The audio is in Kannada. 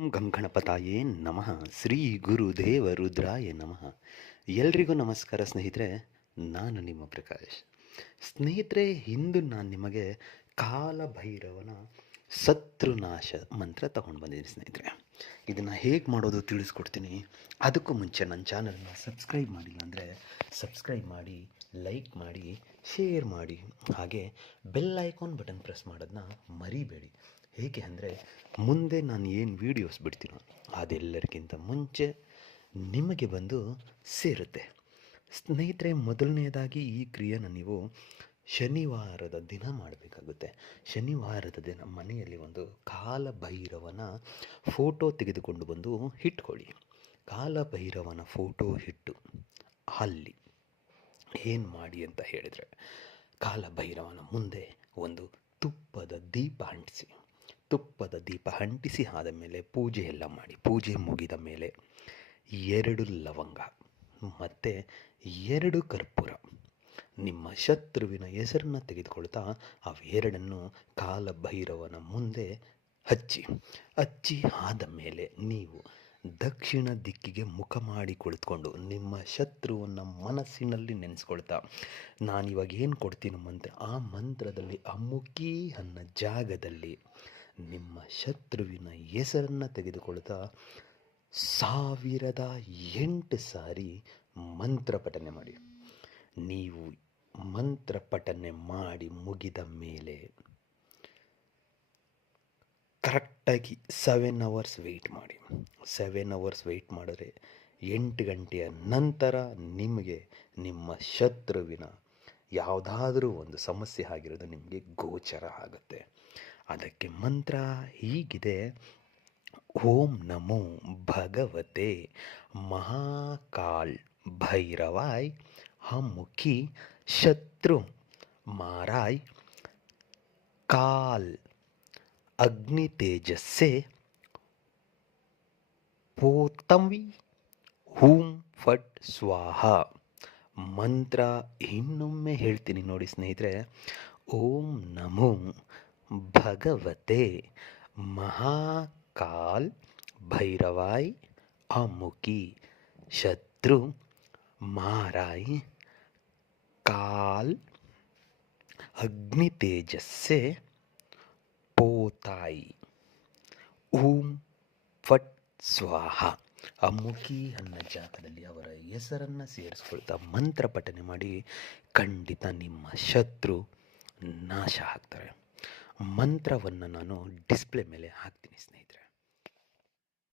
ಗಂ ಗಣಪತಾಯೇ ನಮಃ. ಶ್ರೀ ಗುರುದೇವ ರುದ್ರಾಯ ನಮಃ. ಎಲ್ರಿಗೂ ನಮಸ್ಕಾರ ಸ್ನೇಹಿತರೆ, ನಾನು ನಿಮ್ಮ ಪ್ರಕಾಶ್. ಸ್ನೇಹಿತರೆ, ಇಂದು ನಾನು ನಿಮಗೆ ಕಾಲಭೈರವನ ಶತ್ರುನಾಶ ಮಂತ್ರ ತಗೊಂಡು ಬಂದಿದ್ದೀನಿ ಸ್ನೇಹಿತರೆ. ಇದನ್ನು ಹೇಗೆ ಮಾಡೋದು ತಿಳಿಸ್ಕೊಡ್ತೀನಿ. ಅದಕ್ಕೂ ಮುಂಚೆ ನನ್ನ ಚಾನಲ್ನ ಸಬ್ಸ್ಕ್ರೈಬ್ ಮಾಡಿಲ್ಲ ಅಂದರೆ ಸಬ್ಸ್ಕ್ರೈಬ್ ಮಾಡಿ, ಲೈಕ್ ಮಾಡಿ, ಶೇರ್ ಮಾಡಿ, ಹಾಗೆ ಬೆಲ್ ಐಕಾನ್ ಬಟನ್ ಪ್ರೆಸ್ ಮಾಡೋದನ್ನ ಮರಿಬೇಡಿ. ಹೇಗೆ ಅಂದರೆ ಮುಂದೆ ನಾನು ಏನು ವೀಡಿಯೋಸ್ ಬಿಡ್ತೀನೋ ಅದೆಲ್ಲರಿಗಿಂತ ಮುಂಚೆ ನಿಮಗೆ ಬಂದು ಸೇರುತ್ತೆ. ಸ್ನೇಹಿತರೆ, ಮೊದಲನೇದಾಗಿ ಈ ಕ್ರಿಯೆನ ನೀವು ಶನಿವಾರದ ದಿನ ಮಾಡಬೇಕಾಗುತ್ತೆ. ಶನಿವಾರದ ದಿನ ಮನೆಯಲ್ಲಿ ಒಂದು ಕಾಲಭೈರವನ ಫೋಟೋ ತೆಗೆದುಕೊಂಡು ಬಂದು ಇಟ್ಕೊಳ್ಳಿ. ಕಾಲಭೈರವನ ಫೋಟೋ ಇಟ್ಟು ಅಲ್ಲಿ ಏನು ಮಾಡಿ ಅಂತ ಹೇಳಿದರೆ, ಕಾಲಭೈರವನ ಮುಂದೆ ಒಂದು ತುಪ್ಪದ ದೀಪ ಅಂಟಿಸಿ. ತುಪ್ಪದ ದೀಪ ಅಂಟಿಸಿ ಆದ ಮೇಲೆ ಪೂಜೆ ಎಲ್ಲ ಮಾಡಿ. ಪೂಜೆ ಮುಗಿದ ಮೇಲೆ 2 ಲವಂಗ ಮತ್ತು 2 ಕರ್ಪೂರ, ನಿಮ್ಮ ಶತ್ರುವಿನ ಹೆಸರನ್ನು ತೆಗೆದುಕೊಳ್ತಾ ಅವೆರಡನ್ನು ಕಾಲಭೈರವನ ಮುಂದೆ ಹಚ್ಚಿ ಆದ ಮೇಲೆ ನೀವು ದಕ್ಷಿಣ ದಿಕ್ಕಿಗೆ ಮುಖ ಮಾಡಿ ಕುಳಿತುಕೊಂಡು ನಿಮ್ಮ ಶತ್ರುವನ್ನು ಮನಸ್ಸಿನಲ್ಲಿ ನೆನೆಸ್ಕೊಳ್ತಾ, ನಾನಿವಾಗ ಏನು ಕೊಡ್ತೀನಿ ಮಂತ್ರ, ಆ ಮಂತ್ರದಲ್ಲಿ ಅಮುಕಿ ಅನ್ನೋ ಜಾಗದಲ್ಲಿ ನಿಮ್ಮ ಶತ್ರುವಿನ ಹೆಸರನ್ನು ತೆಗೆದುಕೊಳ್ತಾ 1008 ಸಾರಿ ಮಂತ್ರ ಪಠನೆ ಮಾಡಿ. ನೀವು ಮಂತ್ರ ಪಠನೆ ಮಾಡಿ ಮುಗಿದ ಮೇಲೆ ಕರೆಕ್ಟಾಗಿ 7 ಅವರ್ಸ್ ವೆಯ್ಟ್ ಮಾಡಿ. 7 ಅವರ್ಸ್ ವೆಯ್ಟ್ ಮಾಡಿದ್ರೆ 8 ಗಂಟೆಯ ನಂತರ ನಿಮಗೆ ನಿಮ್ಮ ಶತ್ರುವಿನ ಯಾವುದಾದ್ರೂ ಒಂದು ಸಮಸ್ಯೆ ಆಗಿರೋದು ನಿಮಗೆ ಗೋಚರ ಆಗುತ್ತೆ. ಅದಕ್ಕೆ ಮಂತ್ರ ಹೀಗಿದೆ: ಓಂ ನಮೋ ಭಗವತೆ ಮಹಾಕಾಲ್ ಭೈರವಾಯ್ ಹಮುಖಿ ಶತ್ರು ಮಾರಾಯ್ ಕಾಲ್ ಅಗ್ನಿ ತೇಜಸ್ಸೆ ಪೋತಂವಿ ಹೂಂ ಫಟ್ ಸ್ವಾಹ. ಮಂತ್ರ ಇನ್ನೊಮ್ಮೆ ಹೇಳ್ತೀನಿ ನೋಡಿ ಸ್ನೇಹಿತರೆ. ಓಂ ನಮೋ ಭಗವತೆ ಮಹಾಕಾಲ್ ಭೈರವಾಯ್ ಅಮುಕಿ ಶತ್ರು ಮಾರಾಯ್ ಕಾಲ್ ಅಗ್ನಿ ತೇಜಸ್ಸೆ ಪೋತಾಯಿ ಓಂ ಫಟ್ ಸ್ವಾಹ. ಅಮುಕಿ ಅನ್ನೋ ಜಾಗದಲ್ಲಿ ಅವರ ಹೆಸರನ್ನು ಸೇರಿಸ್ಕೊಳ್ತಾ ಮಂತ್ರ ಪಠನೆ ಮಾಡಿ. ಖಂಡಿತ ನಿಮ್ಮ ಶತ್ರು ನಾಶ ಆಗ್ತಾರೆ. ಮಂತ್ರವನ್ನು ನಾನು ಡಿಸ್ಪ್ಲೇ ಮೇಲೆ ಹಾಕ್ತೀನಿ ಸ್ನೇಹಿತರೆ.